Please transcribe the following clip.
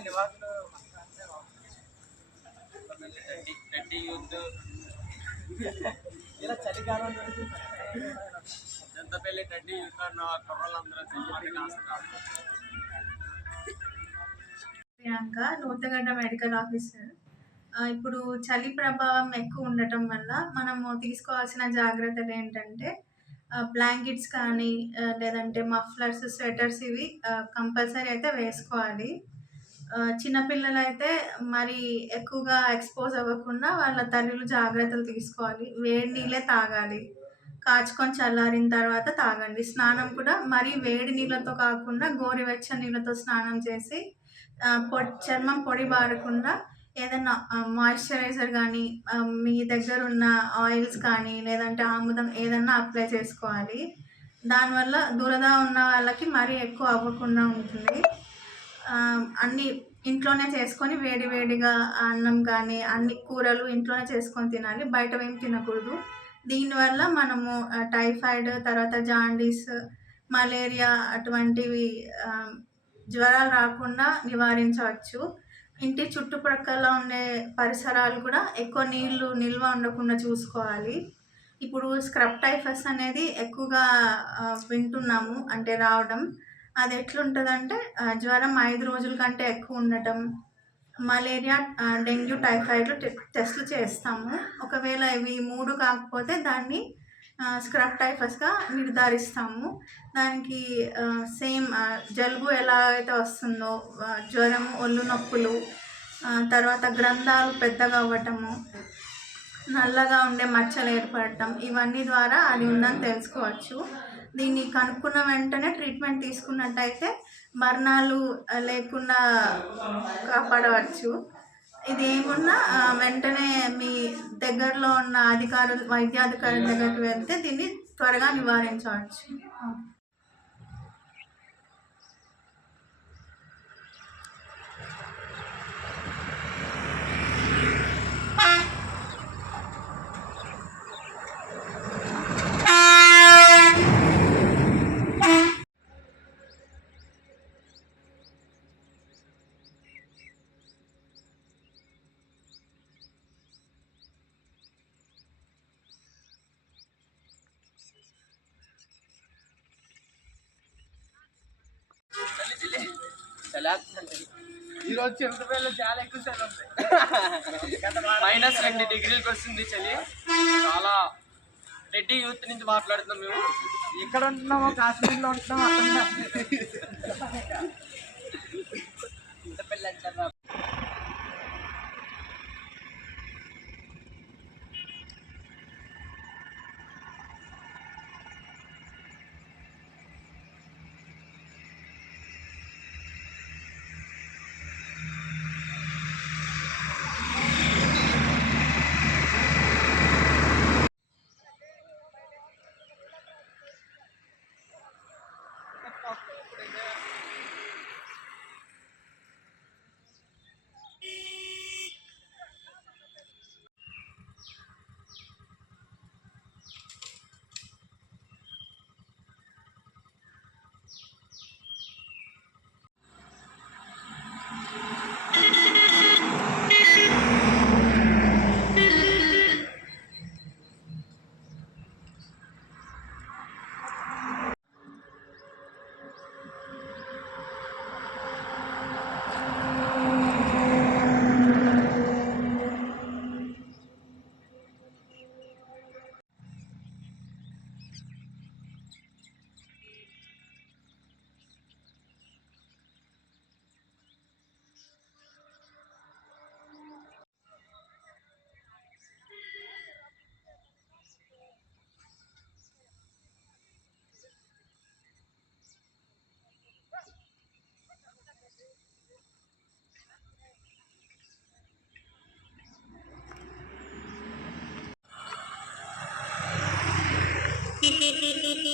నివాసులు రెడ్డి యూత్ ఇలా చలికాలం రెడ్డి యూత్ అన్న కుర్రలందరూ ప్రియాంక నూతగడ్డ మెడికల్ ఆఫీసర్. ఇప్పుడు చలి ప్రభావం ఎక్కువ ఉండటం వల్ల మనము తీసుకోవాల్సిన జాగ్రత్తలు ఏంటంటే బ్లాంకెట్స్ కానీ లేదంటే మఫ్లర్స్ స్వెటర్స్ ఇవి కంపల్సరీ అయితే వేసుకోవాలి. చిన్నపిల్లలు అయితే మరి ఎక్కువగా ఎక్స్పోజ్ అవ్వకుండా వాళ్ళ తల్లులు జాగ్రత్తలు తీసుకోవాలి. వేడి నీళ్ళే తాగాలి. కాచుకొని చల్లారిన తర్వాత తాగండి. స్నానం కూడా మరీ వేడి నీళ్ళతో కాకుండా గోరువెచ్చని నీళ్ళతో స్నానం చేసి పొ పొడి చర్మం పొడి బారకుండా ఏదైనా మాయిశ్చరైజర్ కానీ మీ దగ్గర ఉన్న ఆయిల్స్ కానీ లేదంటే ఆముదం ఏదన్నా అప్లై చేసుకోవాలి. దానివల్ల దురద ఉన్న వాళ్ళకి మరీ ఎక్కువ అవ్వకుండా ఉంటుంది. అన్నీ అన్ని ఇంట్లోనే చేసుకొని వేడి వేడిగా అన్నం కానీ అన్ని కూరలు ఇంట్లోనే చేసుకొని తినాలి. బయట ఏం తినకూడదు. దీనివల్ల మనము టైఫాయిడ్ తర్వాత జాండీస్ మలేరియా అటువంటివి జ్వరాలు రాకుండా నివారించవచ్చు. ఇంటి చుట్టుప్రక్కల ఉండే పరిసరాలు కూడా ఎక్కువ నీళ్ళు నిల్వ ఉండకుండా చూసుకోవాలి. ఇప్పుడు స్క్రబ్ టైఫస్ అనేది ఎక్కువగా వింటున్నాము అంటే రావడం. అది ఎట్లుంటుందంటే జ్వరం ఐదు రోజుల కంటే ఎక్కువ ఉండటం. మలేరియా డెంగ్యూ టైఫాయిడ్ టెస్ట్లు చేస్తాము. ఒకవేళ ఇవి మూడు కాకపోతే దాన్ని స్క్రబ్ టైఫస్గా నిర్ధారిస్తాము. దానికి సేమ్ జలుబు ఎలా అయితే వస్తుందో జ్వరం ఒళ్ళు నొప్పులు తర్వాత గ్రంథాలు పెద్దగా అవ్వటము నల్లగా ఉండే మచ్చలు ఏర్పడటం ఇవన్నీ ద్వారా అది ఉందని తెలుసుకోవచ్చు. దీన్ని కనుక్కున్న వెంటనే ట్రీట్మెంట్ తీసుకున్నట్టయితే మరణాలు లేకుండా కాపాడవచ్చు. ఇది ఏమున్నా వెంటనే మీ దగ్గరలో ఉన్న అధికారులు వైద్యాధికారుల దగ్గరికి వెళ్తే దీన్ని త్వరగా నివారించవచ్చు. ఈరోజు చింతపల్లి చాలా ఎక్కువ చలి ఉంది. మైనస్ రెండు డిగ్రీలకు వస్తుంది చలి. చాలా రెడ్డి యూత్ నుంచి మాట్లాడుతున్నాం మేము. ఇక్కడ ఉంటున్నామో కాశ్మీర్లో ఉంటున్నామో అక్కడ చింతపల్లి అంటారా